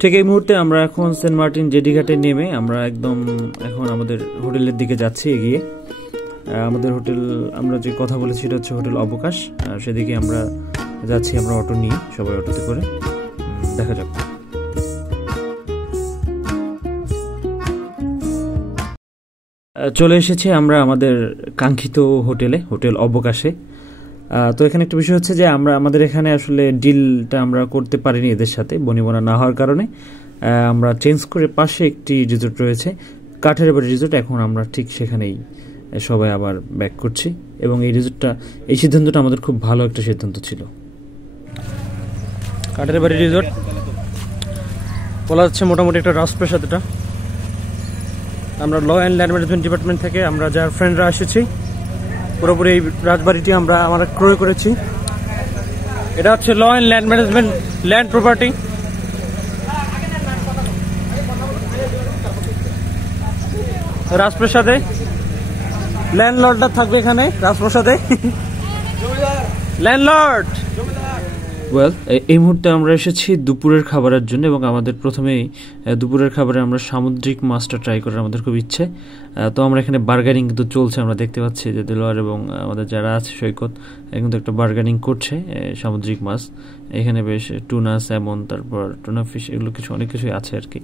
ঠিক এই মুহূর্তে আমরা এখন সেন্ট মার্টিন জেটি ঘাটে নেমে আমরা একদম এখন আমাদের হোটেলের দিকে যাচ্ছি এগিয়ে। আমাদের হোটেল আমরা যে কথা বলেছি সেটা হচ্ছে হোটেল অবকাশ, সেদিকে আমরা যাচ্ছি। আমরা অটো নিয়ে সবাই অটোতে করে, দেখা যাক। চলে এসেছি আমরা আমাদের কাঙ্ক্ষিত হোটেলে, হোটেল অবকাশে। তো এখানে একটা বিষয় হচ্ছে যে আমাদের এখানে আসলে ডিলটা আমরা করতে পারিনি এদের সাথে, বনিবনা না হওয়ার কারণে আমরা চেঞ্জ করে পাশে একটি রিসোর্ট রয়েছে, কাঠের বাড়ি রিসোর্ট। এখন আমরা ঠিক সেখানেই সবাই আবার ব্যাক করছি এবং এই সিদ্ধান্তটা আমাদের খুব ভালো একটা সিদ্ধান্ত ছিল। কাঠের বাড়ি রিসোর্ট বলা যাচ্ছে মোটামুটি একটা রাজপ্রাসাদ। এটা আমরা law and land management department থেকে আমরা যার ফ্রেন্ডরা এসেছি, পুরোপুরি এই রাজবাড়িটি আমরা ক্রয় করেছি। এটা হচ্ছে law and land management land property. রাজপ্রাসাদে ল্যান্ডলর্ডটা থাকবে এখানে রাজপ্রাসাদে, ল্যান্ডলর্ড। ওয়েল, এই মুহূর্তে আমরা এসেছি দুপুরের খাবারের জন্য এবং আমাদের প্রথমেই দুপুরের খাবারে আমরা সামুদ্রিক মাছটা ট্রাই করার আমাদের খুব ইচ্ছে। তো আমরা এখানে বার্গারিং কিন্তু চলছে, আমরা দেখতে পাচ্ছি যে দিলওয়ার এবং আমাদের যারা আছে সৈকত কিন্তু একটা বার্গারিং করছে সামুদ্রিক মাছ। এখানে বেশ টুনা, স্যামন, তারপর টুনা ফিশ, এগুলো অনেক কিছুই আছে আর কি।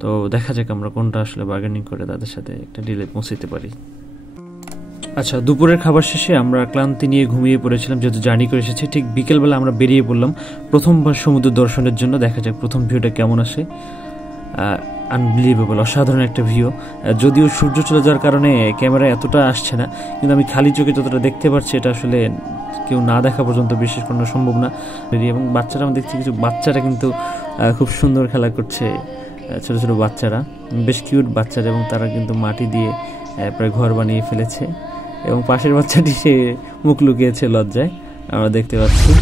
তো দেখা যাক আমরা কোনটা আসলে বার্গারিং করে তাদের সাথে একটা ডিলে পৌঁছতে পারি। আচ্ছা, দুপুরের খাবার শেষে আমরা ক্লান্তি নিয়ে ঘুমিয়ে পড়েছিলাম, যেহেতু জার্নি করে এসেছি। ঠিক বিকেলবেলা আমরা বেরিয়ে পড়লাম প্রথমবার সমুদ্র দর্শনের জন্য। দেখা যাক প্রথম ভিউটা কেমন আসে। আনবিলিভেবল, অসাধারণ একটা ভিউ। যদিও সূর্য চলে যাওয়ার কারণে ক্যামেরা এতটা আসছে না, কিন্তু আমি খালি চোখে যতটা দেখতে পাচ্ছি এটা আসলে কেউ না দেখা পর্যন্ত বিশ্বাস করানো সম্ভব না। এবং বাচ্চারা, আমি দেখছি কিছু বাচ্চারা কিন্তু খুব সুন্দর খেলা করছে, ছোট ছোট বাচ্চারা, বেশ কিউট বাচ্চারা, এবং তারা কিন্তু মাটি দিয়ে প্রায় ঘর বানিয়ে ফেলেছে এবং পাশের বাচ্চাটি সে মুখ লুকিয়েছে লজ্জায়, আমরা দেখতে পাচ্ছি।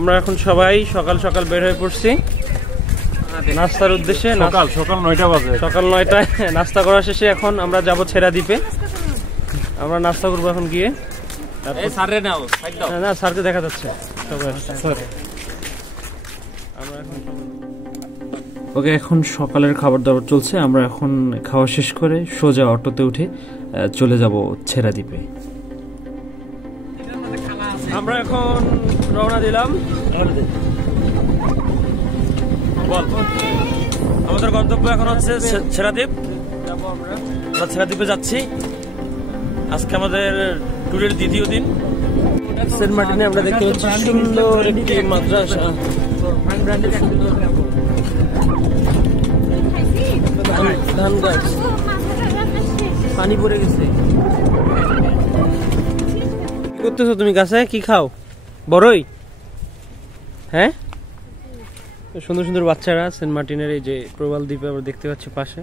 আমরা এখন সবাই সকাল সকাল বের হয়ে পড়ছি নাস্তার উদ্দেশ্যে। সকাল 9টা বাজে, সকাল 9টায় নাস্তা করা শেষে এখন আমরা যাব ছেড়া দ্বীপে। আমরা নাস্তা করবো এখন গিয়ে। না, স্যারকে দেখা যাচ্ছে সবাই। ওকে, এখন সকালের খাবার দাবার চলছে। আমরা এখন খাওয়া শেষ করে সোজা অটোতে উঠে চলে যাব ছেড়া দ্বীপে। আমরা এখন রওনা দিলাম। আমাদের গন্তব্য এখন হচ্ছে ছেড়া দ্বীপ। আমরা ছেড়া দ্বীপে যাচ্ছি। আজকে আমাদের ট্যুরের দ্বিতীয় দিন। সেন্ট মার্টিনে আমরা দেখতে পাচ্ছি সুন্দর একটি মাদ্রাসা। ধান গাছ, পানি পড়ে গেছে। কি করতেছো তুমি গাছে? কি খাও? বড়ই? হ্যাঁ, সুন্দর সুন্দর বাচ্চারা সেন্ট মার্টিনের এই যে প্রবাল দ্বীপে আমরা দেখতে পাচ্ছি পাশে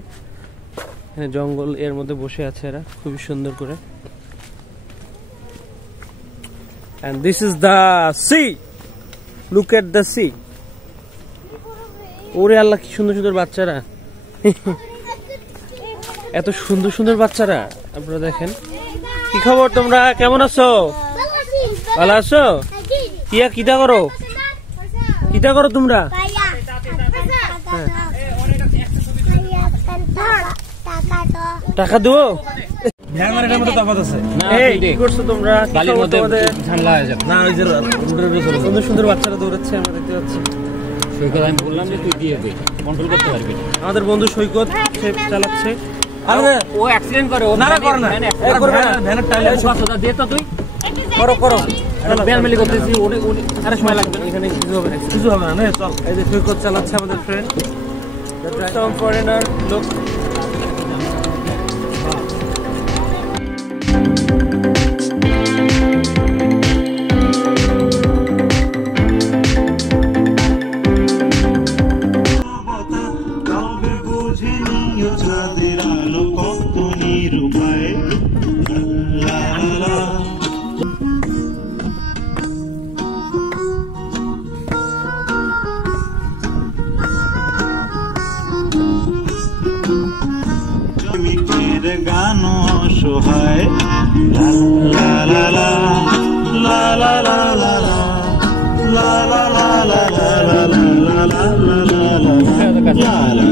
জঙ্গল, এর মধ্যে বসে আছে এরা খুবই সুন্দর করে। And this is the sea. Look at the sea. ওরে আল্লাহ, কি সুন্দর সুন্দর বাচ্চারা, এত সুন্দর সুন্দর বাচ্চারা। আপনারা দেখেন। কি খবর, তোমরা কেমন আছো? ভালো আছো? কিটা করো? কিটা করো তোমরা? টাকা দেবো? সুন্দর সুন্দর বাচ্চারা দৌড়াচ্ছে, আমরা দেখতে পাচ্ছি। আমি বললাম যে তুই দিয়ে দে, কন্ট্রোল করতে পারবি। আমাদের বন্ধু সৈকত সে চালাচ্ছে। ও অ্যাক্সিডেন্ট করে, ও না করে না, ভ্যানের টাইলে দে তো, তুই করো করো। বেলমেলি করতেছি, আরে সময় লাগবে না, এখানে কিছু হবে না। চল, এই যে সৈকত চালাচ্ছে আমাদের ফ্রেন্ড, ফরেনার লোক। প্রেমিকের গান অসহায় লা লা লা লা লা লা লা লা লা লা লা লা লা লা লা লা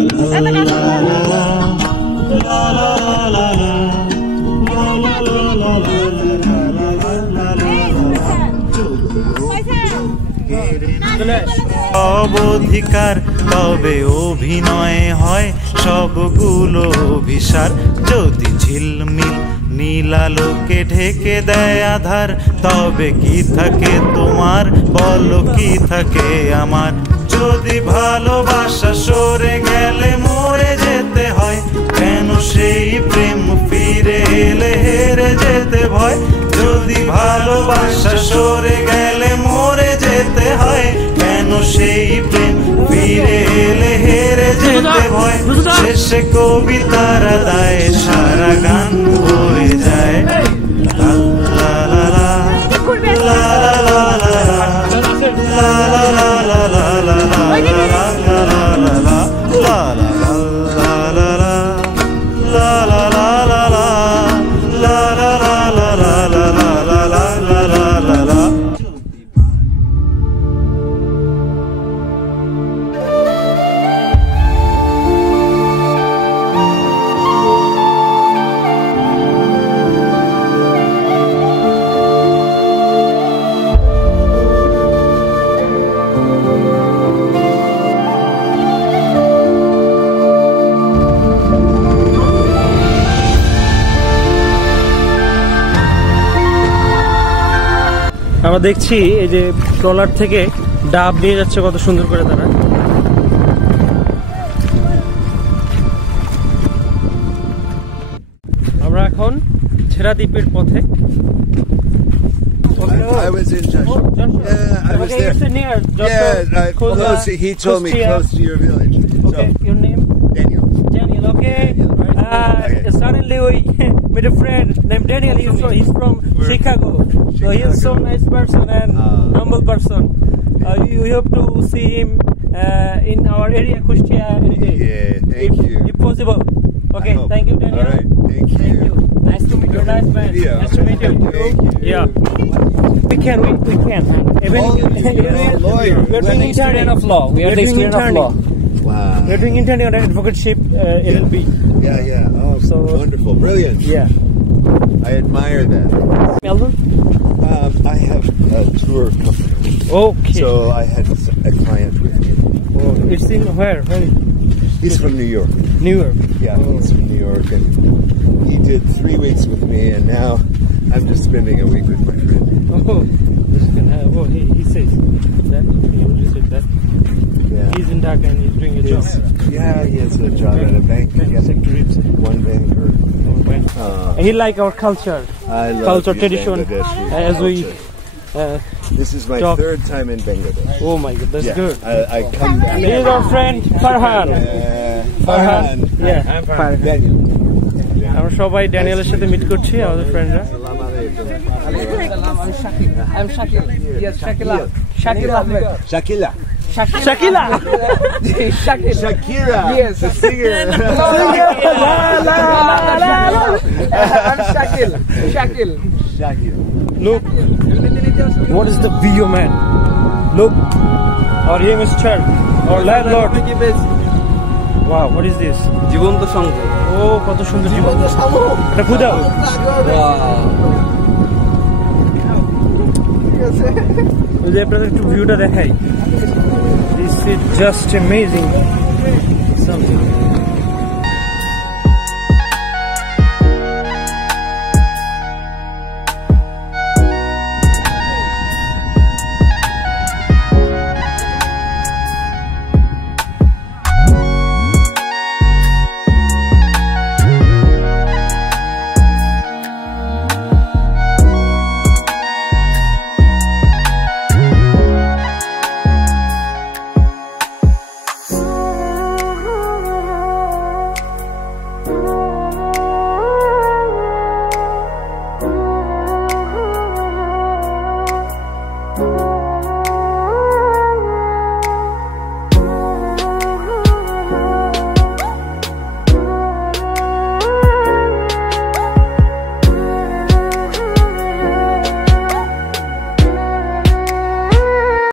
অবধিকার তবে অভিনয় হয় সবগুলো অভিসার যদি ঝিলমিল নীলালোকে ঢেকে দেয় আধার তবে কি থাকে তোমার বলো কি থাকে আমার যদি ভালোবাসা সরে গেলে মরে যেতে হয় কেন সেই প্রেম ফিরে এলে হেরে যেতে ভয় যদি ভালোবাসা সরে গেলে মরে যেতে হয় কেন সেই প্রেম ফিরে এলে হেরে যেতে ভয় শেষে কবিতার দায় সারা গান হয়ে যায় লা লা লা লা লা লা লা লা লা লা লা আমরা দেখছি এই যে ট্রলার থেকে ডাব নিয়ে যাচ্ছে কত সুন্দর করে তারা আমরা এখন ছেড়া দ্বীপের পথে I was in Joshua. Yeah, I was there. Close. He told me close to your village. Okay, your name? Daniel. Daniel. Okay. Suddenly we met a friend named Daniel. He's from Chicago. So he's so nice person and humble person. You have to see him in our area, Kustia, any day. Yeah, thank you. If possible. Okay, thank you, Daniel. All right, thank you. Nice to meet you. Nice man. Yeah. Nice to meet you. Thank you. Yeah. We can. Even lawyer. we are doing intern of law. We are doing intern of law. Wow. We are doing intern on advocateship LLB. Yeah. Oh, So wonderful, brilliant. Yeah. I admire that. Melbourne. I have a tour company, Okay. so I had a client with me. Oh, it's in where? He's from New York. New York. Yeah, he's from New York, and he did 3 weeks with me, and now I'm just spending a week with my friend. Oh, he says that. He already said that. Yeah. He's in Dhaka and he's doing a job. Yeah, he has a job at a bank. Yeah. One banker. He like our culture. I love Culture, you, tradition, Bangladeshi as we. culture. This is my talk. third time in Bangladesh. Oh my God, that's Yeah, good. I come back. He is our friend Farhan. Farhan. Yeah, I'm Farhan. Daniel. আমরা সবাই ড্যানিয়েলের সাথে meet করছি আমাদের ফ্রেন্ডরা I'm Shakil. Yes, Shakila. Shakila. Shakila Shakil. Shakira. Yes. The singer. I'm Shakil. Shakil. Look, what is the video, man? Look, our youngster, our landlord. Wow, what is this? জীবন্ত সংঘ। Oh, কত সুন্দর জীবন। এটা খুদাও। যদি আপনাদের একটু ভিউটা দেখাই, this is just amazing something.